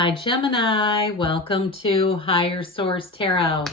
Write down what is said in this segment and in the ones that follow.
Hi Gemini, welcome to Higher Source Tarot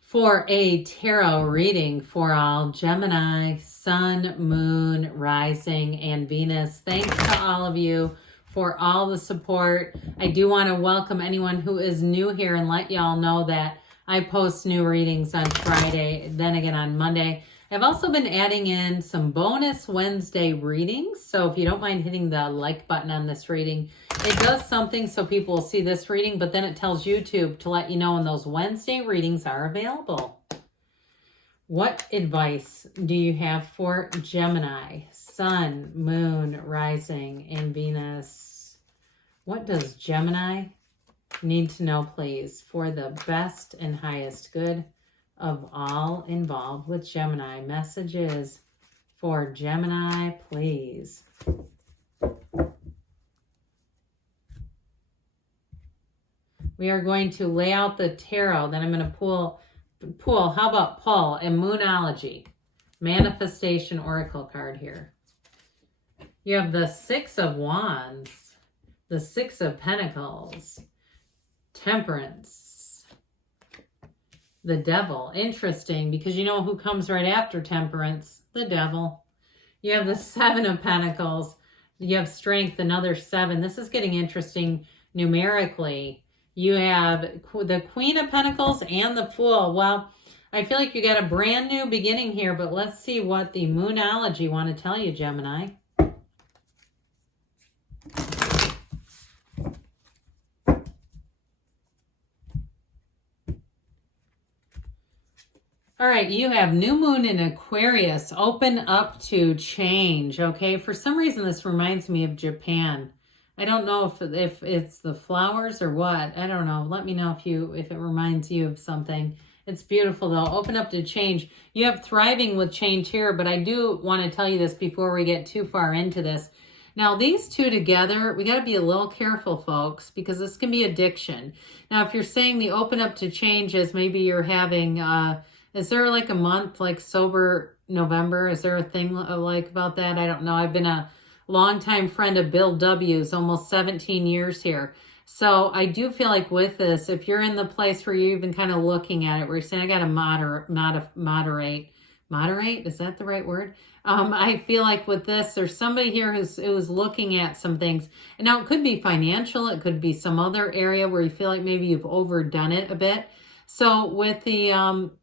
for a tarot reading for all Gemini, Sun, Moon, Rising, and Venus. Thanks to all of you for all the support. I do want to welcome anyone who is new here and let y'all know that I post new readings on Friday, then again on Monday. I've also been adding in some bonus Wednesday readings. So if you don't mind hitting the like button on this reading, it does something so people will see this reading, but then it tells YouTube to let you know when those Wednesday readings are available. What advice do you have for Gemini, Sun, Moon, Rising, and Venus? What does Gemini need to know, please, for the best and highest good of all involved with Gemini? Messages for Gemini, please. We are going to lay out the tarot. Then I'm going to pull, how about pull a Moonology Manifestation Oracle card here. You have the Six of Wands, the Six of Pentacles, Temperance, the Devil. Interesting, because you know who comes right after Temperance? The Devil. You have the Seven of Pentacles. You have Strength, another 7. This is getting interesting numerically. You have the Queen of Pentacles and the Fool. Well, I feel like you got a brand new beginning here, but let's see what the Moonology want to tell you, Gemini. All right, you have new moon in Aquarius, open up to change, okay? For some reason, this reminds me of Japan. I don't know if it's the flowers or what. I don't know. Let me know if it reminds you of something. It's beautiful, though. Open up to change. You have thriving with change here, but I do want to tell you this before we get too far into this. Now, these two together, we got to be a little careful, folks, because this can be addiction. Now, if you're saying the open up to change is maybe you're having... is there like a month like Sober November? Is there a thing like about that? I don't know. I've been a longtime friend of Bill W.'s, almost 17 years here. So I do feel like with this, if you're in the place where you're even kind of looking at it, where you're saying, I got to moderate, is that the right word? I feel like with this, there's somebody here who's looking at some things. And now it could be financial. It could be some other area where you feel like maybe you've overdone it a bit. So with the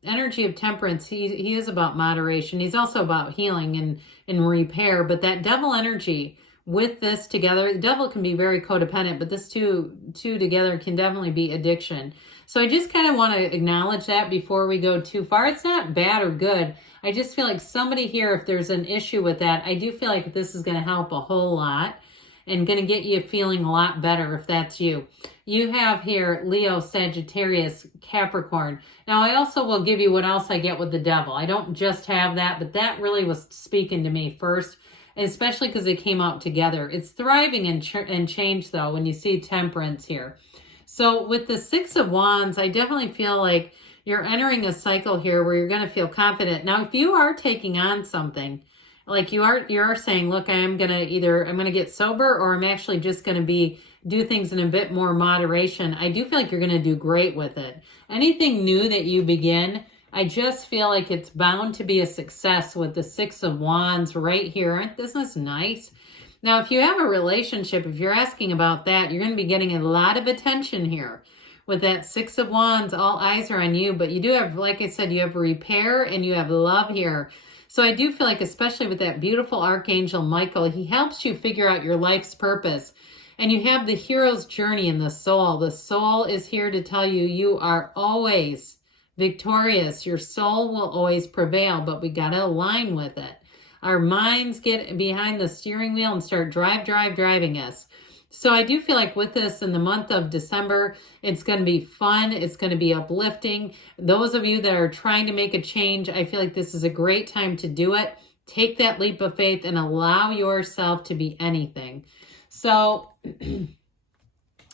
energy of Temperance, he is about moderation. He's also about healing and repair. But that Devil energy with this together, the Devil can be very codependent, but this two together can definitely be addiction. So I just kind of want to acknowledge that before we go too far. It's not bad or good. I just feel like somebody here, if there's an issue with that, I do feel like this is going to help a whole lot and going to get you feeling a lot better if that's you. You have here Leo, Sagittarius, Capricorn. Now, I also will give you what else I get with the Devil. I don't just have that, but that really was speaking to me first, especially because they came out together. It's thriving and change, though, when you see Temperance here. So with the Six of Wands, I definitely feel like you're entering a cycle here where you're going to feel confident. Now, if you are taking on something, like you are saying, look, I'm going to get sober, or I'm actually just going to do things in a bit more moderation. I do feel like you're going to do great with it. Anything new that you begin, I just feel like it's bound to be a success with the Six of Wands right here. Aren't this nice? Now, if you have a relationship, if you're asking about that, you're going to be getting a lot of attention here. With that Six of Wands, all eyes are on you, but you do have, like I said, you have repair and you have love here. So I do feel like, especially with that beautiful Archangel Michael, he helps you figure out your life's purpose. And you have the hero's journey in the soul. The soul is here to tell you you are always victorious. Your soul will always prevail, but we got to align with it. Our minds get behind the steering wheel and start driving us. So I do feel like with this in the month of December, it's going to be fun. It's going to be uplifting. Those of you that are trying to make a change, I feel like this is a great time to do it. Take that leap of faith and allow yourself to be anything. So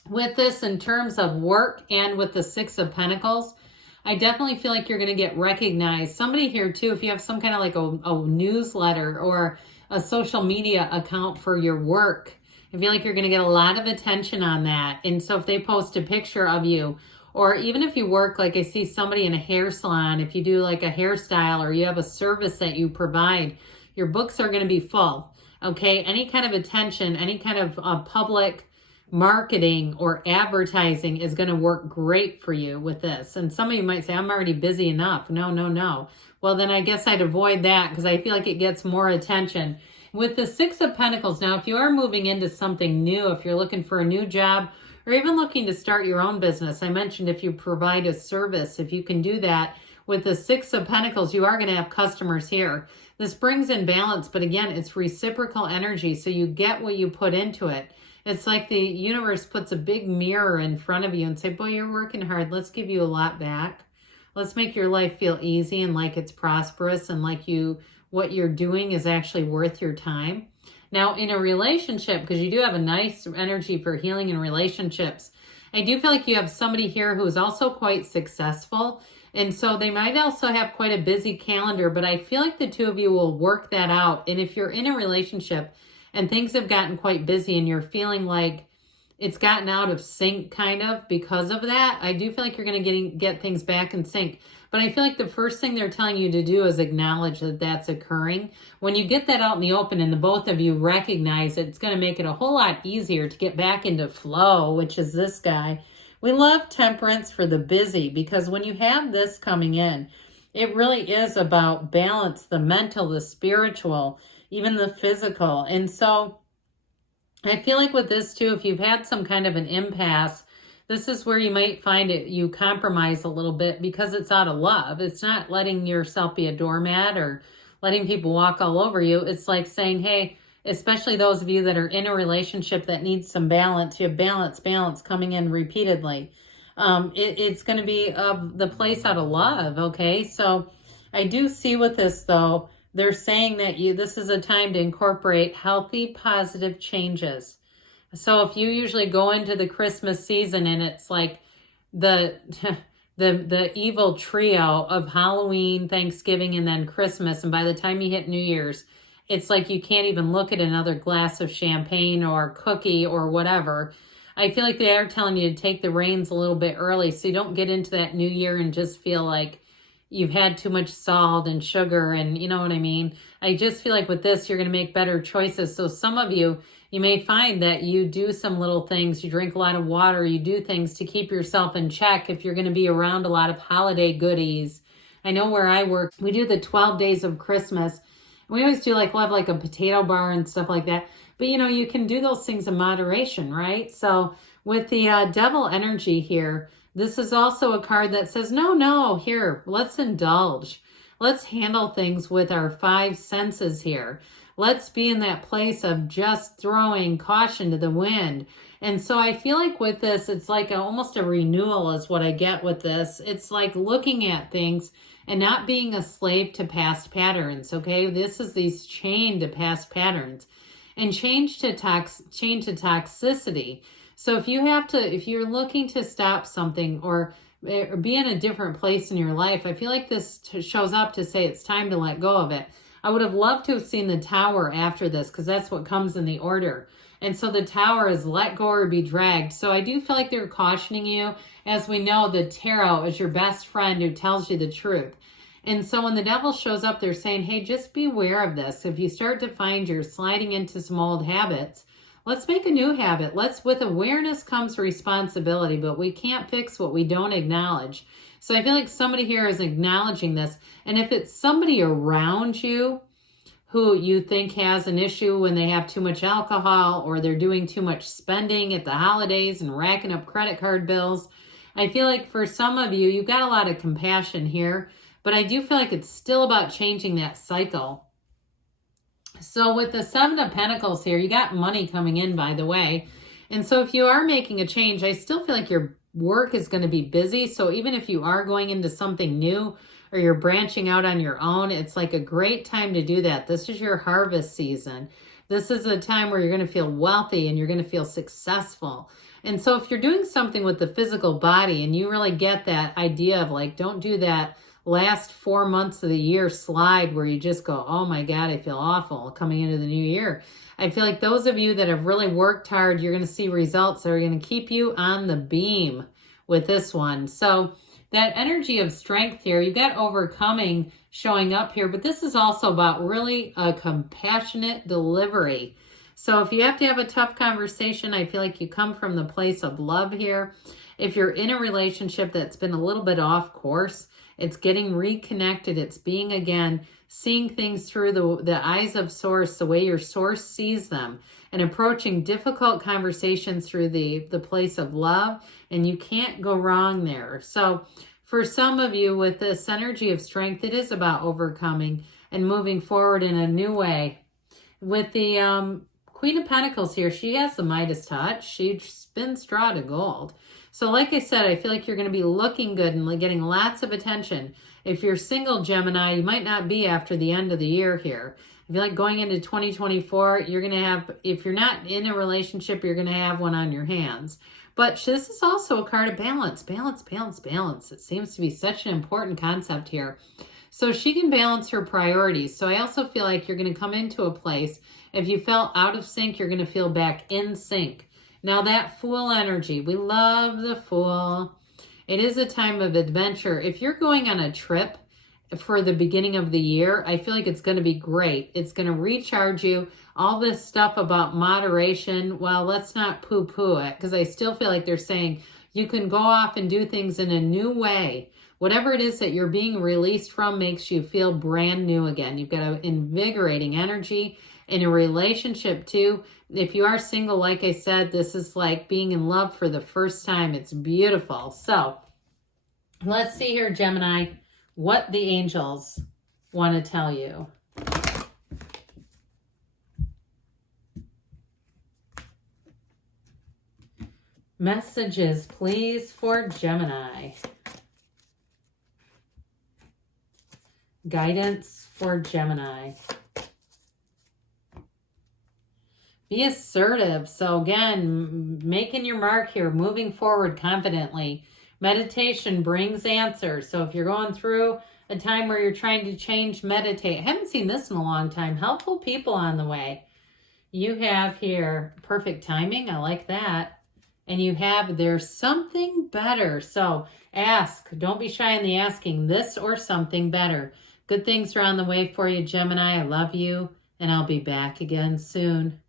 with this in terms of work and with the Six of Pentacles, I definitely feel like you're going to get recognized. Somebody here too, if you have some kind of like a newsletter or a social media account for your work, I feel like you're going to get a lot of attention on that. And so if they post a picture of you, or even if you work, like I see somebody in a hair salon, if you do like a hairstyle or you have a service that you provide, your books are going to be full. Okay, any kind of attention, any kind of public marketing or advertising is going to work great for you with this. And some of you might say, I'm already busy enough. No, no, no. Well, then I guess I'd avoid that because I feel like it gets more attention. With the Six of Pentacles, now, if you are moving into something new, if you're looking for a new job or even looking to start your own business, I mentioned if you provide a service, if you can do that with the Six of Pentacles, you are going to have customers here. This brings in balance, but again, it's reciprocal energy, so you get what you put into it. It's like the universe puts a big mirror in front of you and say, boy, you're working hard. Let's give you a lot back. Let's make your life feel easy and like it's prosperous and like what you're doing is actually worth your time. Now, in a relationship, because you do have a nice energy for healing in relationships, I do feel like you have somebody here who is also quite successful. And so they might also have quite a busy calendar, but I feel like the two of you will work that out. And if you're in a relationship and things have gotten quite busy and you're feeling like it's gotten out of sync kind of because of that, I do feel like you're going to get things back in sync. But I feel like the first thing they're telling you to do is acknowledge that that's occurring. When you get that out in the open and the both of you recognize it, it's going to make it a whole lot easier to get back into flow, which is this guy. We love Temperance for the busy because when you have this coming in, it really is about balance, the mental, the spiritual, even the physical. And so I feel like with this too, if you've had some kind of an impasse, this is where you might find it, you compromise a little bit because it's out of love. It's not letting yourself be a doormat or letting people walk all over you. It's like saying, hey, especially those of you that are in a relationship that needs some balance, you have balance coming in repeatedly. It's going to be of the place out of love, okay? So I do see with this, though, they're saying that this is a time to incorporate healthy, positive changes. So if you usually go into the Christmas season and it's like the evil trio of Halloween, Thanksgiving, and then Christmas, and by the time you hit New Year's, it's like you can't even look at another glass of champagne or cookie or whatever. I feel like they are telling you to take the reins a little bit early so you don't get into that new year and just feel like you've had too much salt and sugar and you know what I mean? I just feel like with this, you're going to make better choices. So some of you may find that you do some little things. You drink a lot of water. You do things to keep yourself in check if you're going to be around a lot of holiday goodies. I know where I work, we do the 12 days of Christmas. We always do we'll have like a potato bar and stuff like that. But you can do those things in moderation, right? So with the devil energy here, this is also a card that says, no, here, let's indulge. Let's handle things with our five senses here. Let's be in that place of just throwing caution to the wind. And so I feel like with this, it's like almost a renewal is what I get with this. It's like looking at things and not being a slave to past patterns, okay? This is these chained to past patterns and change to toxicity. So if you're looking to stop something or be in a different place in your life, I feel like this shows up to say it's time to let go of it. I would have loved to have seen the Tower after this because that's what comes in the order. And so the Tower is let go or be dragged. So I do feel like they're cautioning you. As we know, the tarot is your best friend who tells you the truth. And so when the devil shows up, they're saying, hey, just be aware of this. If you start to find you're sliding into some old habits, let's make a new habit. With awareness comes responsibility, but we can't fix what we don't acknowledge. So I feel like somebody here is acknowledging this. And if it's somebody around you who you think has an issue when they have too much alcohol or they're doing too much spending at the holidays and racking up credit card bills, I feel like for some of you, you've got a lot of compassion here, but I do feel like it's still about changing that cycle. So with the Seven of Pentacles here, you got money coming in, by the way. And so if you are making a change, I still feel like your work is going to be busy. So even if you are going into something new or you're branching out on your own, it's like a great time to do that. This is your harvest season. This is a time where you're going to feel wealthy and you're going to feel successful. And so if you're doing something with the physical body and you really get that idea of like, don't do that last 4 months of the year slide where you just go, oh my God, I feel awful coming into the new year. I feel like those of you that have really worked hard, you're going to see results that are going to keep you on the beam with this one. So that energy of strength here, you got overcoming showing up here, but this is also about really a compassionate delivery. So if you have to have a tough conversation, I feel like you come from the place of love here. If you're in a relationship that's been a little bit off course, it's getting reconnected. It's being, again, seeing things through the eyes of source, the way your source sees them, and approaching difficult conversations through the place of love, and you can't go wrong there. So for some of you with this energy of strength, it is about overcoming and moving forward in a new way. With the Queen of Pentacles here, she has the Midas touch. She spins straw to gold. So like I said, I feel like you're going to be looking good and getting lots of attention. If you're single, Gemini, you might not be after the end of the year here. I feel like going into 2024, you're going to have, if you're not in a relationship, you're going to have one on your hands. But this is also a card of balance. Balance, balance, balance. It seems to be such an important concept here. So she can balance her priorities. So I also feel like you're going to come into a place, if you felt out of sync, you're going to feel back in sync. Now that Fool energy, we love the Fool. It is a time of adventure. If you're going on a trip for the beginning of the year, I feel like it's going to be great. It's going to recharge you. All this stuff about moderation, well, let's not poo-poo it, because I still feel like they're saying you can go off and do things in a new way. Whatever it is that you're being released from makes you feel brand new again. You've got an invigorating energy in a relationship too. If you are single, like I said, this is like being in love for the first time. It's beautiful. So let's see here, Gemini, what the angels want to tell you. Messages, please, for Gemini. Guidance for Gemini. Be assertive. So again, making your mark here, moving forward confidently. Meditation brings answers. So if you're going through a time where you're trying to change, meditate. I haven't seen this in a long time. Helpful people on the way. You have here perfect timing. I like that. And you have there's something better. So ask. Don't be shy in the asking. This or something better. Good things are on the way for you, Gemini. I love you. And I'll be back again soon.